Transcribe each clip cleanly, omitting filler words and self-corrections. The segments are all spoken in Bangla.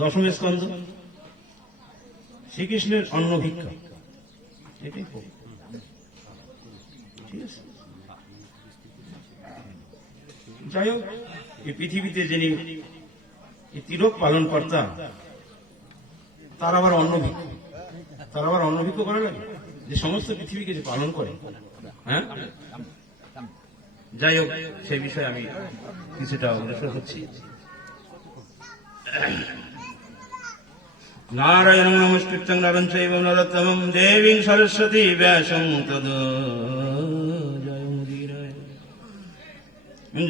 দশম স্কন্ধ শ্রীকৃষ্ণের অন্ন ভিক্ষা, এটাই ঠিক আছে। যাই হোক, এই পৃথিবীতে যিনি তিলক পালন কর্তা, তার আবার অন্ন ভিক্ষা করা লাগে, যে সমস্ত পৃথিবীকে যে পালন করে। হ্যাঁ, যাই হোক, সেই বিষয়ে আমি কিছুটা অগ্রসর হচ্ছি। নারায়ণ নমস্কৃত্যং নরং চৈব নরোত্তমং দেবীং সরস্বতী ব্যাসং তদো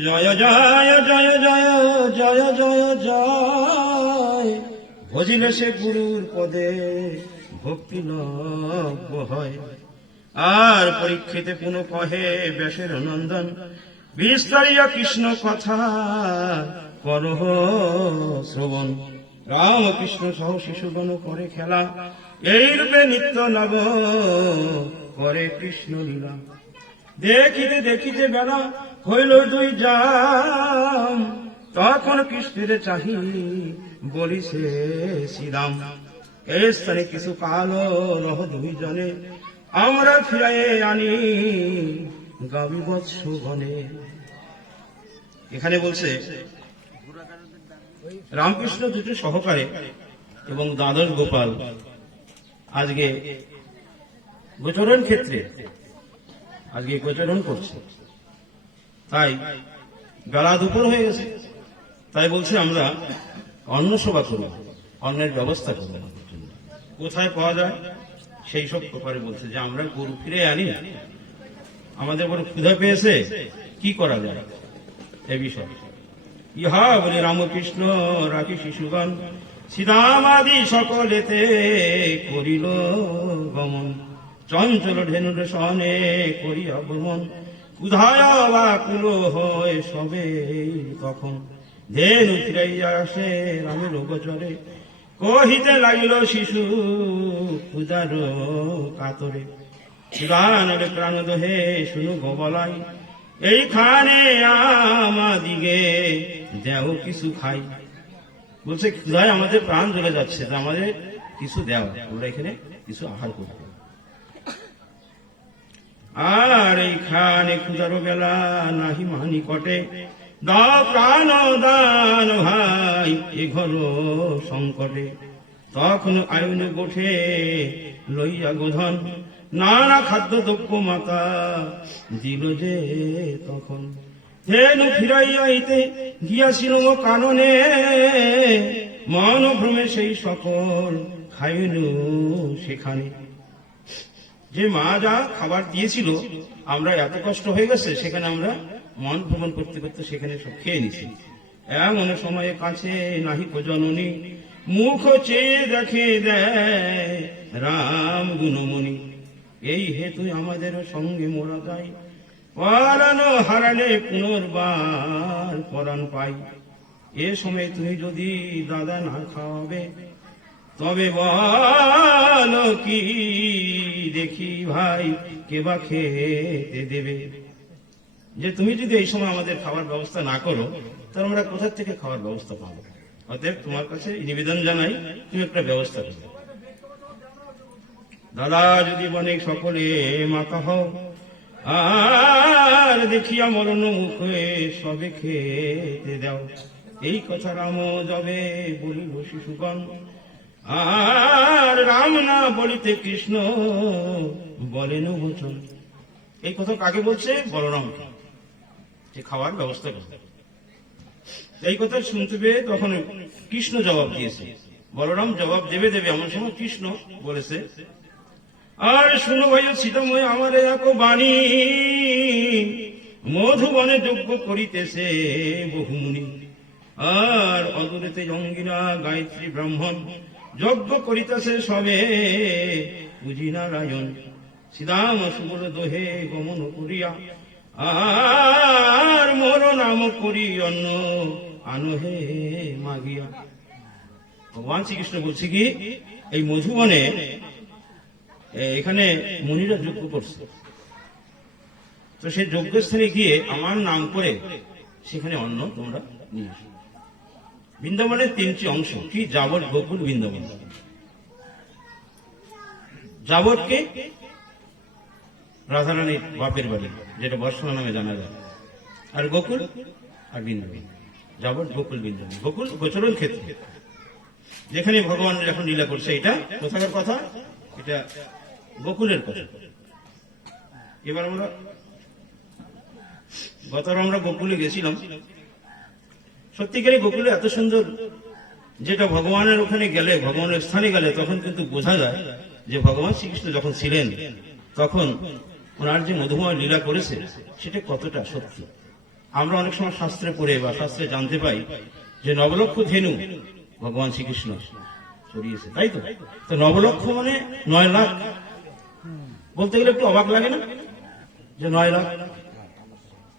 জয় জয় জয় জয় জয় জয় জয়। ভজিলে সে গুরুর পদে ভক্তি লভ্য হয়। আর পরীক্ষিতে পুনঃ কহে ব্যাসের নন্দন, বিস্তারিয়া কৃষ্ণ কথা করহ শ্রবণ। রামকৃষ্ণ সহ শিশুগণ করে খেলা, এই রূপে নিত্য নব করে কৃষ্ণ লীলা। দেখিতে দেখিতে বেলা হইল দুই জাম, তখন কৃষ্ণের চাহি বলিছে শ্রীরাম, এই স্থানে কিছু কাল রহ দুই জনে, আমরা ফিরাই আনি গাবি বৎস গণে। এখানে বলছে রামকৃষ্ণ দুটি সহকারে এবং দ্বাদশ গোপাল আজকে গোচরণ ক্ষেত্রে গোচরণ করছে। তাই বেলা দুপুর হয়ে গেছে, তাই বলছে আমরা অন্ন সেবা করব, অন্নের ব্যবস্থা করব। কোথায় পাওয়া যায় সেই সব ব্যাপারে বলছে যে আমরা গরু ফিরে আনি, আমাদের বড় ক্ষুধা পেয়েছে, কি করা যায় এই বিষয়ে। ইহা বলে রামকৃষ্ণ রাখি শিশুগণ, শ্রীরামাদি সকলেতে করিল গমন। চঞ্চল ধেনুর সনে করিয়া ভ্রমণ, ক্ষুধায় বাকুল হয় সবে তখন। ধেনু ফিরাইয়া আসে রামের গোচরে, কহিতে লাগিল শিশু ক্ষুধার কাতরে। গানরে প্রাণ দোহে শুনু গোবলাই, এইখানে আমাদিগে দেও কিছু খাই। বলছে ক্ষুধায় আমাদের প্রাণ জ্বলে যাচ্ছে, আমাদের কিছু দেও, আমরা এখানে কিছু আহার করব। আর এইখানে ক্ষুধার বেলা নাহি মানি কটে, দাও প্রাণ দান ভাই এ ঘর সংকটে। তখন আয়ুন গোঠে লইয়া গোধন, নানা খাদ্য দ্রব্য মাতা দিল যে তখন। ধেনু ফিরাইয়াইতে গিয়াছিল কাননে, মন ভ্রমে সেই সকল খাইনু সেখানে। যে মা যা খাবার দিয়েছিল, আমরা এত কষ্ট হয়ে গেছে, সেখানে আমরা মন ভ্রমণ করতে করতে সেখানে সব খেয়ে নিছি। এমন সময়ে কাছে নাহি জননী, মুখ চেয়ে দেখে দেয় রাম গুণমণি। এই হেতু আমাদের সঙ্গে মোরা যায়, পরানো হারালে পুনর্বার পরাণ পাই। এ সময় তুমি যদি দাদা না খাওয়াবে, তবে বল কি দেখি ভাই কেবা খেতে দেবে। যে তুমি যদি এই সময় আমাদের খাবার ব্যবস্থা না করো, তাহলে আমরা কোথা থেকে খাওয়ার ব্যবস্থা পাবো? অতএব তোমার কাছে নিবেদন জানাই, তুমি একটা ব্যবস্থা করো। দাদা যদি বনে সকলে মাতা হও, আর দেখিয়া মরণ মুখে সবে খেতে দাও। এই কথা রাম যবে বলিল শিশুগণ, আর রাম না বলিতে কৃষ্ণ বলেন বচন। এই কথা কাকে বলছে? বলরামকে, যে খাওয়ার ব্যবস্থা করতে। এই কথা শুনতে পেয়ে তখন কৃষ্ণ জবাব দিয়েছে। বলরাম জবাব দেবে এমন সময় কৃষ্ণ বলেছে, আর শুনো ভাই সীতাময় আমার এক বাণী, মধুবনে যজ্ঞ করিতেছে বহুমুনি। আর অদূরেতে অঙ্গিরা গায়ত্রী ব্রাহ্মণ, যজ্ঞ করিতেছে সবে পুজি নারায়ণ। শ্রীরাম সুবল দোহে গমন করিয়া, আর মোর নাম করি অন্ন আনহে মাগিয়া। ভগবান শ্রীকৃষ্ণ বলছে কি, এই মধুবনে এখানে মুনিরা যজ্ঞ করছে, তো সেই যজ্ঞস্থানে গিয়ে আমার নাম করে সেখানে অন্ন তোমরা নিয়ে আসো। বৃন্দাবনের তিনটি অংশ কি? যাবৎ, গোকুল, বৃন্দাবন। যাবৎকে রাধারানীর বাপের বাড়ি, যেটা বর্ষণা নামে জানা যায়, আর গোকুল আর বৃন্দাবন। যাবৎ, গোকুল, বৃন্দাবন। গোকুল গোচরণ ক্ষেত্র, যেখানে ভগবান এখন লীলা করছে। এটা কোথাকার কথা? এটা গোকুলের কথা। এবার আমরা গতবার আমরা গোকুলে গেছিলাম। সত্যিকারই গোকুলে এত সুন্দর, যেটা ভগবানের ওখানে গেলে, ভগবানের স্থানে গেলে তখন কিন্তু বোঝা যায় যে ভগবান শ্রীকৃষ্ণ যখন ছিলেন তখন ওনার যে মধুময় লীলা করেছে সেটা কতটা সত্যি। আমরা অনেক সময় শাস্ত্রে পড়ে বা শাস্ত্রে জানতে পাই যে নবলক্ষ ধেনু ভগবান শ্রীকৃষ্ণ চড়িয়েছে, তাই তো? তো নবলক্ষ মানে 9 লাখ। বলতে গেলে একটু অবাক লাগে না যে 9 লাখ?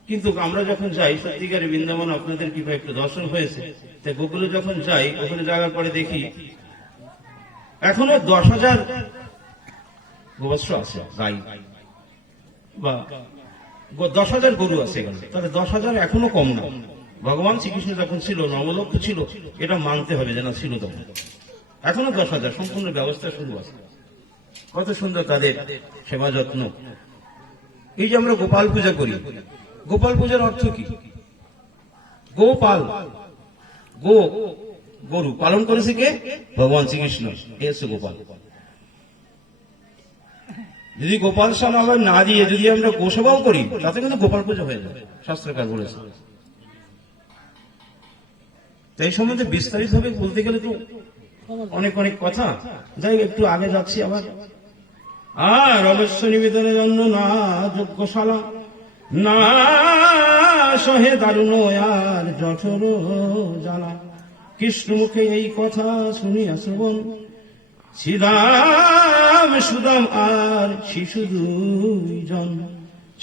কিন্তু আমরা যখন যাই, সত্যিকারের বৃন্দাবন আপনাদের কি একটু দর্শন হয়েছে, তাই গোকুলে যখন যাই, ওখানে যাওয়ার পরে দেখি এখনো 10,000 গোবৎস আছে, গাই বা 10,000 গরু আছে এখানে। তাহলে 10,000 এখনো কম না। ভগবান শ্রীকৃষ্ণ যখন ছিল, নবলক্ষ ছিল, এটা মানতে হবে যে না, ছিল তখন। এখনো 10,000 সম্পূর্ণ ব্যবস্থা শুরু আছে। কত সুন্দর তাদের সেবা যত্ন। এই যে আমরা গোপাল পূজা করি, গোপাল পূজার অর্থ কি? গোপাল, গরু পালন করেছে কে? ভগবান শ্রীকৃষ্ণ। এই হচ্ছে গোপাল। যদি গোপাল সান আবার না দিয়ে যদি আমরা গোসেবাও করি, তাতে কিন্তু গোপাল পূজা হয়ে যাবে, শাস্ত্রকার বলেছে। তাই সম্বন্ধে বিস্তারিত ভাবে বলতে গেলে তো অনেক অনেক কথা। যাই একটু আগে যাচ্ছি আবার। আর অবশ্য নিবেদনের জন্য না যজ্ঞশালা, না সহে দারুণ আর জঠর জ্বালা। কৃষ্ণ মুখে এই কথা শুনিয়া শ্রবণ, শ্রীদাম, সুদাম আর শিশু 2 জন,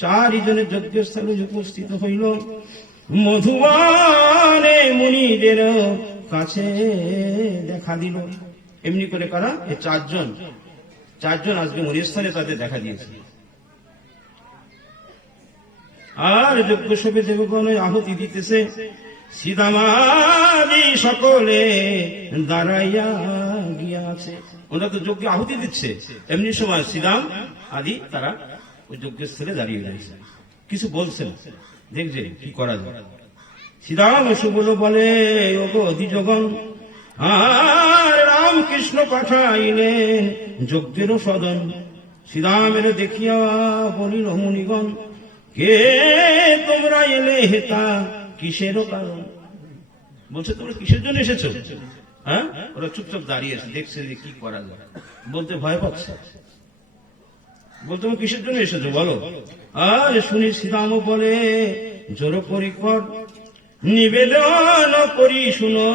4 জনের যজ্ঞস্থলে উপস্থিত হইল। মধুবনে মুনিদের কাছে দেখা দিল। এমনি করে কারা? এই 4 জন আজকে মনিস্থানে তাদের দেখা দিয়েছে। আর যজ্ঞসভে দেবগণ আহুতি দিতেছে, সীতামাদি সকলে দাঁড়াইয়া গিয়াছে। ওরা তো যজ্ঞে আহুতি দিচ্ছে, এমনি সময় শ্রীরাম আদি তারা ওই যজ্ঞস্থলে দাঁড়িয়ে রয়েছে, কিছু বলছেন, দেখছে কি করা যায়। শ্রীরাম সুবল বলে, ওগো দ্বিজগণ, আর রামকৃষ্ণ পাঠাইলেন যজ্ঞেরও সদন। শ্রীরামের দেখিয়া বলিল মুনিগণ, কে তোমরা এলে হেতা কিসেরও কারণ? বলছে তোমরা কিসের জন্য এসেছো? হ্যাঁ, ওরা চুপচাপ দাঁড়িয়ে আছে, দেখছে যে কি করা যায়, বলতে ভয় পাচ্ছে। বলতে তুমি কিসের জন্য এসেছো বলো। আর শুনি শ্রীরাম বলে, জোর পরিকর নিবেদন করি শুনো,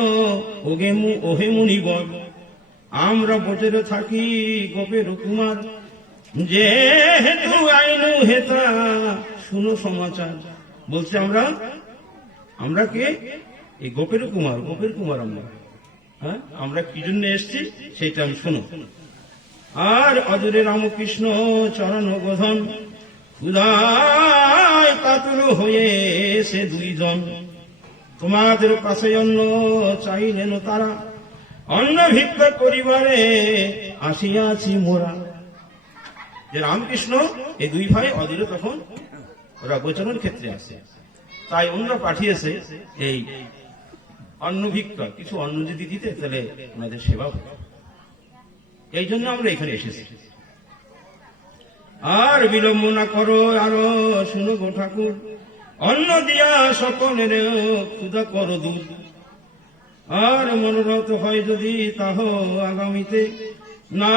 ওহে মুনিবর, আমরা বজরে থাকি গোপের কুমার, যেহেতু আইনু হেতা শুনো সমাচার। বলছে আমরা কে? এই গোপের কুমার আমরা। হ্যাঁ, আমরা কি জন্য এসছি সেইটা আমি শুনো। আর অদূরে রামকৃষ্ণ চরণ গোধন, ক্ষুধায় কাতর হয়ে সে 2 জন। তোমাদের কাছে অন্ন চাইলেন তারা, অন্ন ভিক্ষা করিবারে আসিয়াছি মোরা। যে রামকৃষ্ণ এই 2 ভাই অদূরে তখন ওরা গোচরণ ক্ষেত্রে আছে, তাই অন্য পাঠিয়েছে এই অন্ন ভিক্ষা, কিছু অন্ন যদি দিতে তাহলে ওনাদের সেবা হবে। এই জন্য আমরা এখানে এসেছি। আর বিলম্ব না করো, আরো শুনো গো ঠাকুর, অন্ন দিয়া সকলের ক্ষুধা করো দূর। আর মনোরথ হয় যদি তাহ আগামীতে, না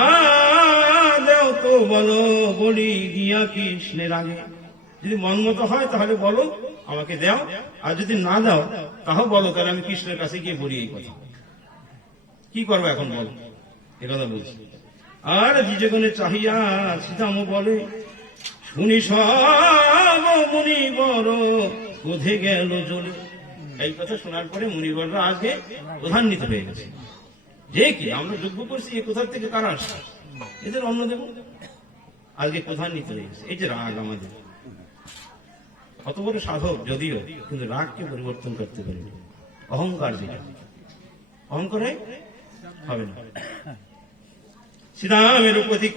দেও তো বলো বলি গিয়া কৃষ্ণের আগে। যদি মন মতো হয় তাহলে বলো আমাকে দাও, আর যদি না দাও তাও বলো, তাহলে আমি কৃষ্ণের কাছে গিয়ে বলি এই কথা। কি করবো এখন বলো, এ কথা বলছি। আর দ্বিজগণে চাহিয়া সীতাম বলে, শুনি সব মুনিবর কোধে গেল জ্বলে। এই কথা শোনার পরে মুনিবররা আজকে প্রধান্বিত হয়ে গেছে, যে কি আমরা যজ্ঞ করছি, এ কোথার থেকে কারা আসছে, এদের অন্ন দেব, আজকে প্রধান্বিত হয়ে গেছে। এই যে রাগ আমাদের, কত বড় সাধক যদিও, কিন্তু রাগকে পরিবর্তন করতে পারি, অহংকার যেটা অহংকারে হবে না। শ্রীরামের প্রতি